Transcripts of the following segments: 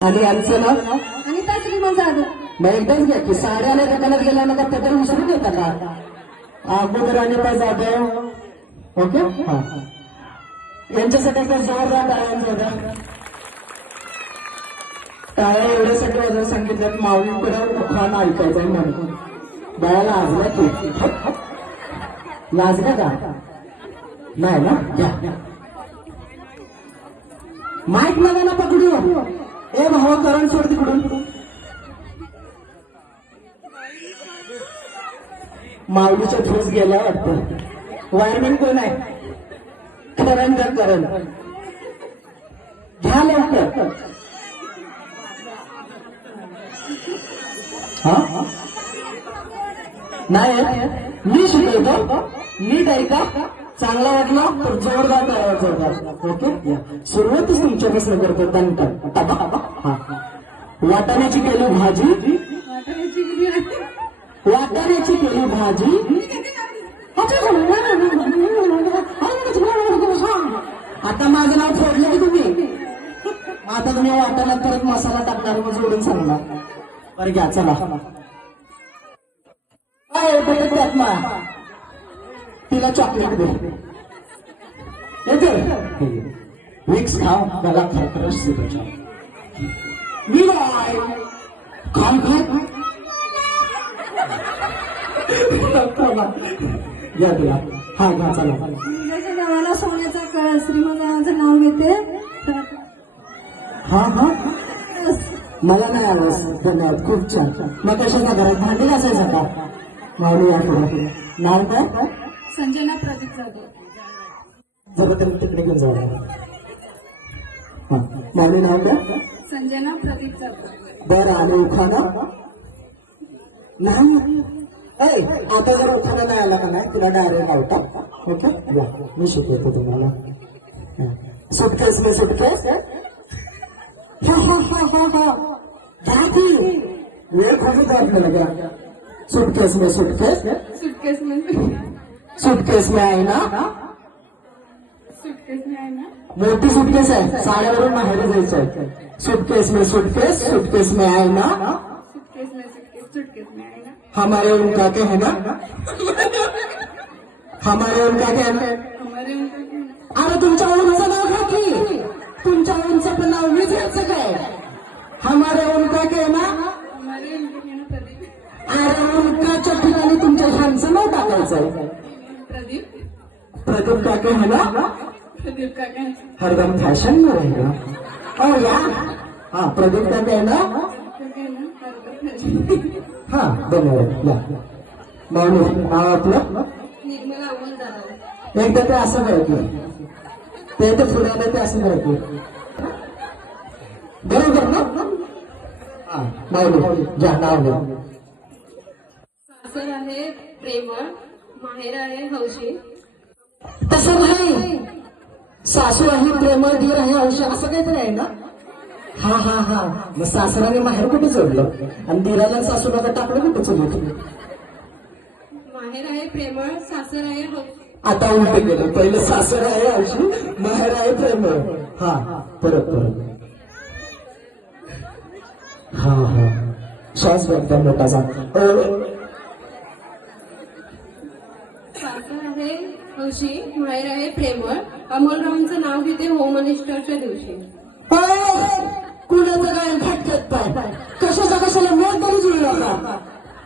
आणि यांचं नाव? अनिता श्रीमंत जाधव मग एकदाच घ्या की साड्याला दुकानात गेला ना का तर विसरून येतात का अगोदर अनिता जाधव ओके? हा. यांच्यासाठी एकदा जोरदार टाळ्यांचा होता. टाळ्या एवढ्यासाठी वाजवून सांगितलं माऊलीकडे खान ऐकायचं म्हणून. बाळाला आजला की. लाजलं का? नाही ना? घ्या. माईक नव्याला पकडू. ए भावा करण सोड तिकडून. माऊलीचा फ्यूज गेला वाटतं. वायरमॅन कोण आहे? करण का करण? घ्या लवकर हा? नाही मी शिकवतो. नीट ऐका चांगला वाटला तर जोरदार करायचा होता. ओके? सुरुवातच तुमच्यापासून करतो. दणकन. तबा वाटाण्याची केली भाजी वाटाण्याची केली भाजी आता माझं नाव फोडलं की तुम्ही आता तुम्ही वाटाण्यात परत मसाला टाकणार मग जोडून सांगणार बरं घ्या चला काय भेटत त्यात मा तिला चॉकलेट दे विक्स खाव मला खरखरच सुरू मी बाय खान या द्या हा घ्या चला मुलाच्या नावाला सोन्याचा कळस श्रीमंताचं नाव घेते हा हा मला नाही आवाज धन्यवाद खूप छान मग कशाचा घरात भांडी असायचा का माऊली या पुढे नाव काय संजना प्रदीप जाधव जबरदस्त तिकडे घेऊन जाऊ हा. माऊली नाव काय? संजना प्रदीप बरं आणि उखाणा? नाही. आता जर उखाणा नाही आला का नाही तुला डायरेक्ट लावता ओके? या मी शिकवतो तुम्हाला. सुटकेस मी सुटकेस हा हा हा हा हा. की वेळ घ्या सुटकेस में सुटकेस सुटकेस मध्ये सुटकेस में आहे ना? सुटकेस में आहे ना? मोठी सुटकेस आहे. साड्यावरून बाहेर जायचं आहे सुटकेस में सुटकेस सुटकेस में आहे ना? सुटकेस में सुटकेस सुटकेस में आहे ना? हमारे उनका के है ना? हमारे उनका के है ना? अरे तुमच्या उंचं नाव घ्या की. तुमच्या उंच पण नाव मीच घ्यायचं काय? हमारे उनका के है ना? हमारे उनका क्या है ना प्रदीप? अरे उनकाच्या ठिकाणी तुमच्या ह्यांचं नाव टाकायचं प्रदीप? प्रदीप काके है ना? प्रदीप है? हरदम फॅशन में रहेगा और या. हा प्रदीप काके है ना? है है. हा धन्यवाद. या. माऊली नाव आपलं? एकदा ते असं करायचं ते ते फिरायला ते असं करायचं बरोबर ना? हा घ्या नाव घ्या सासर आहे प्रेमळ. माहेर आहे हौशी. तसं नाही. सासू आहे प्रेमळ धीर आहे औषध असं काहीतरी आहे ना? हा हा हा. मग सासराने माहेर कुठे जोडलं आणि धीराला सासूला तर टाकलं कुठे चुलीत माहेर आहे प्रेमळ सासर आहे हौशी आता उलट गेलं पहिलं सासर आहे औषध माहेर आहे प्रेमळ. हा परत परत. हा हा. श्वास एकदम मोठा सांग सासर आहे हौशी माहेर आहे प्रेमळ. अमोलरावांचं नाव घेते होम अनिष्टरच्या दिवशी. कुणाचं काय फटक्यात पाय? कशाचा कशाला मोठ तरी जुळला का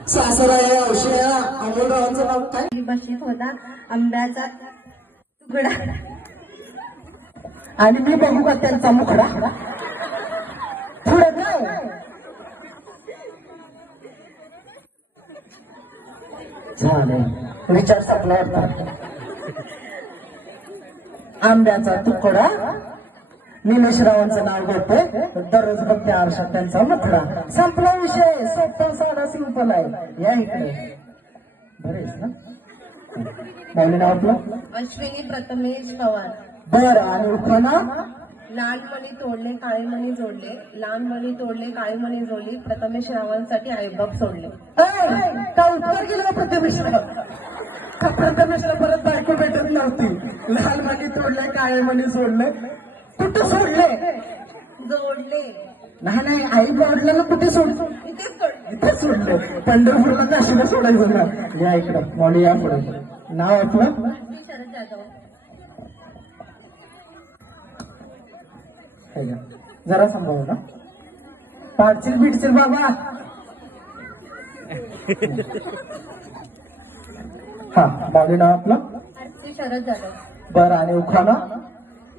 सासर आहे औषध अमोलरावांचं नाव काय? बशीत होता आंब्याचा तुकडा. आणि मी बघू का त्यांचा मुखडा? पुढे काय? झालं. विचार संपला वाटतं. आंब्याचा तुकडा. निलेश रावांचं नाव घेतोय. दररोज बघते आरशात त्यांचा मुखडा संपला विषय. सोपा साधा सिंपल आहे. या इकडे. बरेच ना? नाव आपलं? अश्विनी प्रथमेश पवार. बरं आणि उखाणा लाल मणी तोडले काळे मणी जोडले लाल मणी तोडले काळे मणी जोडली प्रथमेश रावांसाठी आईबाप सोडले. का उत्तर गेलं का प्रथमेशला? का प्रथमेशला परत बायको भेटत नव्हती? लाल मणी तोडले काळे मणी सोडले कुठं सोडले? जोडले. नाही नाही आई बावडल्याला कुठे सोड? इथेच सोडले. पंढरपूरला काशीला सोडायचं ना या इकडं मॉली या पुढे. नाव आपलं? शरद जाधव हे घ्या. जरा सांभाळू ना पाडशील बिडशील बाबा. हा मॉली नाव आपलं? आरती शरद जाधव. बरं आणि उखाणा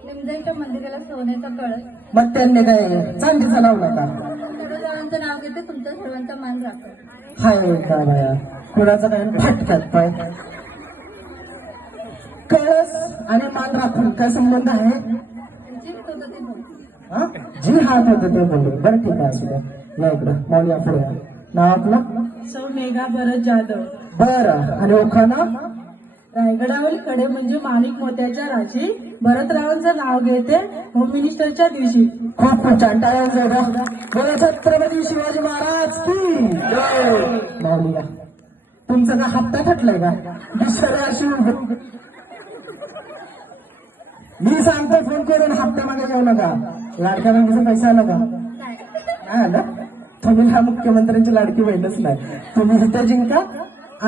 निमजाईच्या मंदिराला सोन्याचा कळस. मग त्यांनी काय चांदीचा लावला का सर्वजणांचं नाव घेते तुमच्या सर्वांचा मान राखतो. हाय का बाया. कुणाचा काय? फटक्यात पाय. कळस आणि मान राखून काय संबंध आहे? हा? जी हात होते ते बोलले बरं ठीक आहे असू द्या. या इकडं. मौल्या पुढे या. नाव आपलं? सौ मेघा भरत जाधव. बरं. आणि ओखाना रायगडावरील कडे म्हणजे माणिक मोत्याच्या राशी. भरतरावांचं नाव घेते होम मिनिस्टरच्या दिवशी. खूप खूप छान. टाळ्या जोडा बोला छत्रपती शिवाजी महाराज की? माऊली या. तुमचा का हप्ता थटलाय का? दुसऱ्या अशी मी सांगतो फोन करून हप्ता मागे जाऊ नका. लाडक्या बहिणीचा पैसा आला का नाही आला तुम्ही हा मुख्यमंत्र्यांची लाडकी बहीणच नाही. तुम्ही इथं जिंका.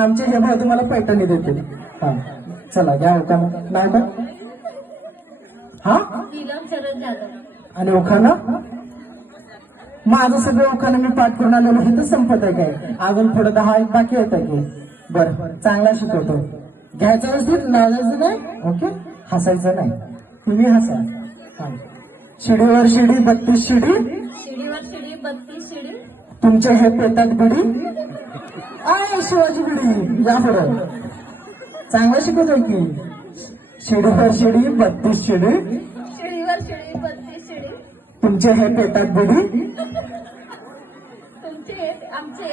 आमचे हे भाऊ तुम्हाला पैठणी देतील. हा. चला घ्या होता नाही का हा? आणि ओखाना? माझं सगळं ओखाना मी पाठ करून आलेलो हे तर संपत आहे काय? अजून थोडं दहा एक बाकी येत की? बर चांगला शिकवतो. घ्यायचं नसतील लावायचं नाही ओके? हसायचं नाही. तुम्ही हसा. शिडीवर शिडी बत्तीस शिडी? शिडीवर शिडी बत्तीस शिडी. तुमचे हे पेटात बिडी? आय शिवाजी बिडी. या पुढं. चांगलं शिकवतोय की? शिडीवर शिडी बत्तीस शिडी? शिडीवर शिडी बत्तीस शिडी. तुमचे हे पेटात बिडी? तुमचे आमचे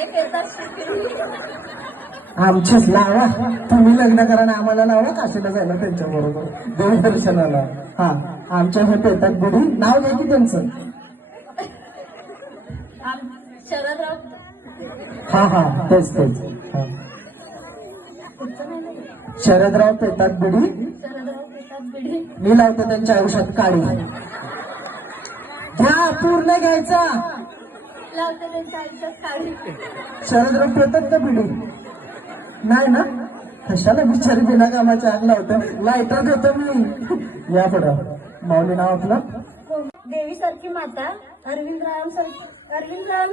आमचीच लावा. तुम्ही लग्न करा आम्हाला लावा. काशीला जायला त्यांच्या बरोबर. देवदर्शनाला हा आमच्या हे पेटात बुडी नाव घ्या की त्यांचं? हा हा तेच तेच? शरदराव प्रसाद बिढे मी लावतो त्यांच्या आयुष्यात काळी. घ्या पूर्ण घ्यायचा. शरदराव पेटात का बिडी नाही ना? कशाला बिचारी बिना कामाच्या आग लावतो लायटर देतो मी. या पुढं. माऊली नाव आपलं? देवी सारखी माता अरविंद राम अरविंद राम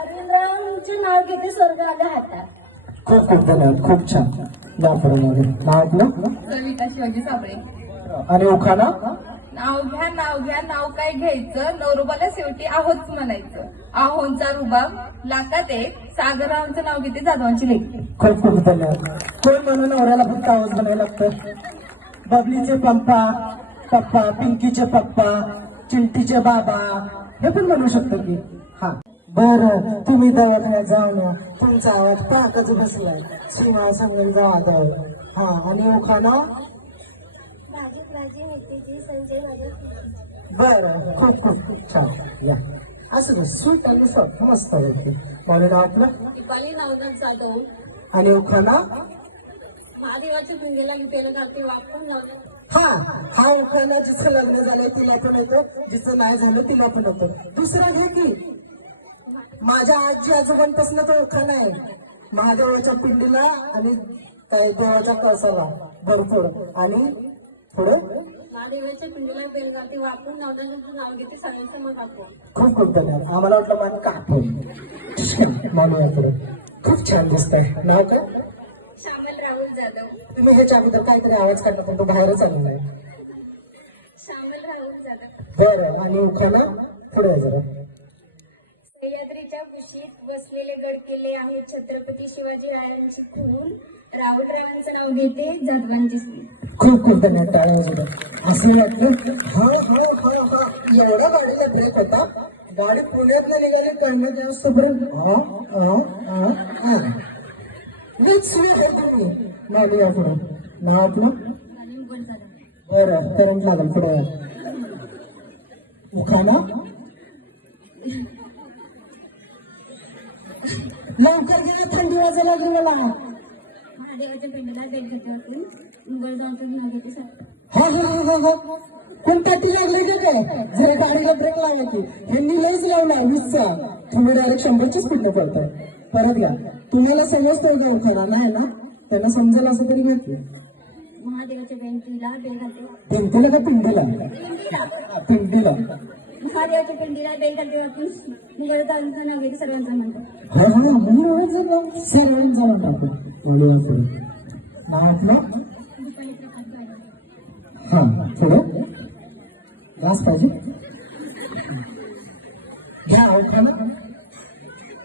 अरविंद रामचे नाव घेते स्वर्ग आल्या हातात. खूप खूप धन्यवाद. खूप छान. या पुढे मागे नाव आपलं? सविता शिवाजी साबळे. आणि उखाणा नाव घ्या नाव घ्या. नाव काय घ्यायचं? नवरोबाला शेवटी आहोच म्हणायचं. आहोंचा रुबाब लाकात एक सागररावांचं नाव घेते जाधवांची लेख. खूप खूप धन्यवाद कोण म्हणून नवऱ्याला फक्त आवाज बनायला लागतं बबलीचे पप्पा पप्पा पिंकीचे पप्पा चिंटीचे बाबा हे पण म्हणू शकतो की हा. बर तुम्ही दवाखान्यात जाऊन या तुमचा आवाज पाकच बसलाय. सीमा सांगून जावा हा आणि उखाणा भाजी भाजी मेथीची संजय माझ्या बर खूप खूप खूप छान या असं स्वीट आणि सॉफ्ट मस्त आहे मला नाव आपलं दीपाली नवनाथ जाधव आणि उखाणा महादेवाच्या पिंडीला मी पेन घालते वापरून लावले हा हा उखाणा जिचं लग्न झालंय तिला पण येतो. जिचं नाही झालं तिला पण येतो. दुसरा घे की. माझ्या आजी आजोबांपासून तो उखाणा आहे. महादेवाच्या पिंडीला आणि काय देवाच्या कळसाला भरपूर. आणि पुढे? पिंडीला वापरून नाव घेते खूप खूप धन्यवाद. आम्हाला वाटलं मान कापून. मानूया पुढे खूप छान दिसतंय. नाव काय? श्यामल राहुल जाधव. तुम्ही ह्याच्या अगोदर काहीतरी आवाज काढला पण तो बाहेरच आलेला आहे. श्यामल राहुल जाधव. बरं आणि उखाणा पुढे आहे जरा. सह्याद्रीच्या कुशीत बसलेले गड किल्ले आहेत छत्रपती शिवाजी रायांची खून नाव घेते जाधवांची खूप खूप धन्यवाद टाळ्या असं वाटलं हा हा हा हा एवढा गाडीला ब्रेक होता. गाडी पुण्यात निघाली कळण्यात हा हा हा हा. तुम्ही. नाही या पुढे. नाव आपलं? बरं करंट लागेल पुढे. उखाणा? लवकर गेला थंडी वाजायला लागली मला. पिंडीला हा हा हा हा हा. कोण पाठी लागली का काय जरा गाडीला ब्रेक सांगा की. ह्यांनी लईच लावला वीसचा. तुम्ही डायरेक्ट शंभरची स्पीडनं पडताय परत घ्या तुम्हाला समजतोय का उखाणा नाही ना? त्यांना समजेल असं तरी माहिती महादेवाच्या बेल घालते. का पिंडीला? पिंडीला. महादेवाच्या पिंडीला बेल घालते आपण मुघलतांचं नाव घेते सर्वांचं म्हणतो. हा हा म्हणून सर्वांचा म्हणतो आपण. बोलूया नाव आपलं? हा पुढे घास पाहिजे. घ्या उखाणा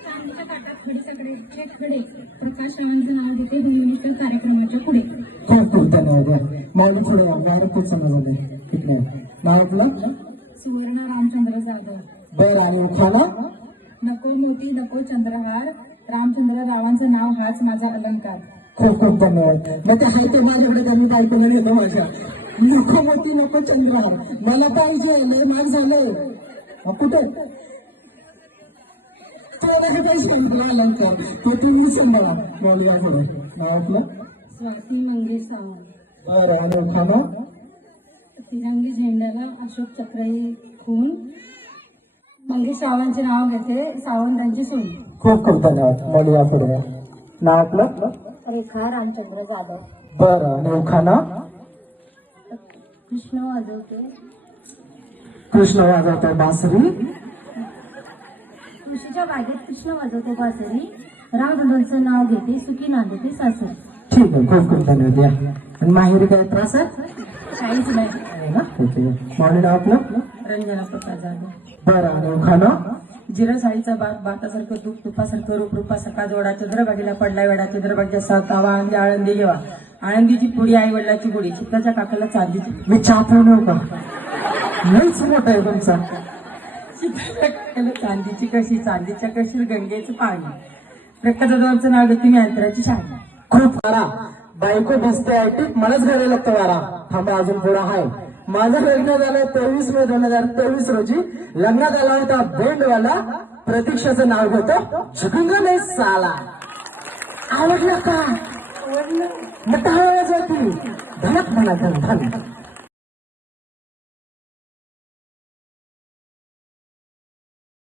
चांदीच्या काटात खडे सगळेचे खडे. प्रकाश रावांचं नाव घेते भूमिनिष्ठ कार्यक्रमाच्या पुढे. हो हो धन्यवाद. या. माऊली पुढे या. डायरेक्ट समजलं ठीक नाही नाव आपलं? सुवर्ण रामचंद्र जाधव बरं आणि उखाणा नको मोती नको चंद्रहार. रामचंद्र रावांचं नाव हाच माझा अलंकार. खूप खूप धन्यवाद. मग ते आहे ते माझ्याकडे त्यांनी ऐकून घेतो माझ्या. नको मोती नको चंद्रहार मला पाहिजे मान झालं. कुठे? तो माझ्या काही सांगितलं अलंकार. तो तुम्ही सांभाळा. मौलिया पुढे. नाव आपलं? स्वाती मंगेश सावंत. बरं आणि उखाणा तिरंगी झेंड्याला अशोक चक्र हे खून. मंगेश रावांचे नाव घेते सावंतांची सून. खूप खूप धन्यवाद. पुढे. नाव आपलं? रेखा रामचंद्र जाधव. बरं आणि उखाणा कृष्ण वाजवते कृष्ण वाजवतो बासरी. तुळशीच्या बागेत कृष्ण वाजवते बासरी. रामधनुचं नाव घेते सुखी नांदते सासरी. ठीक आहे खूप खूप धन्यवाद. या. आणि माहेरी काय त्रास आहे? काहीच नाही. आहे ना? ओके नाव आपलं? रंजना प्रकाश जाधव. बरं आणि उखाणा जिरा साईचा बात बातासारखं दुःख तुपासारखं रूप रूपा सका जोडा चंद्रभागीला पडला वेडा चंद्रबागच्या सातावा आळंदी आळंदी घेवा आळंदीची पुडी आई वडिलाची पुडी चित्ताच्या काकाला चांदीची मी चहा पिऊ का? लईच मोठा आहे तुमचा. चित्ताच्या काकाला चांदीची कशी चांदीच्या कशी गंगेचं पाणी. प्रकाशदादांचं नाव घेते मी अंतराची शाळा खूप वारा. बायको दिसते ऐटीत मलाच घ्यायला लागतं वारा. थांबा अजून पुढं आहे माझं लग्न झालं तेवीस मे दोन हजार तेवीस रोजी. लग्नात आला होता बेंडवाला. प्रतीक्षाचं नाव घेतो. झुकूंगा नाही साला. आवडलं का? मग टाळायला जाती धडक म्हणा धन धन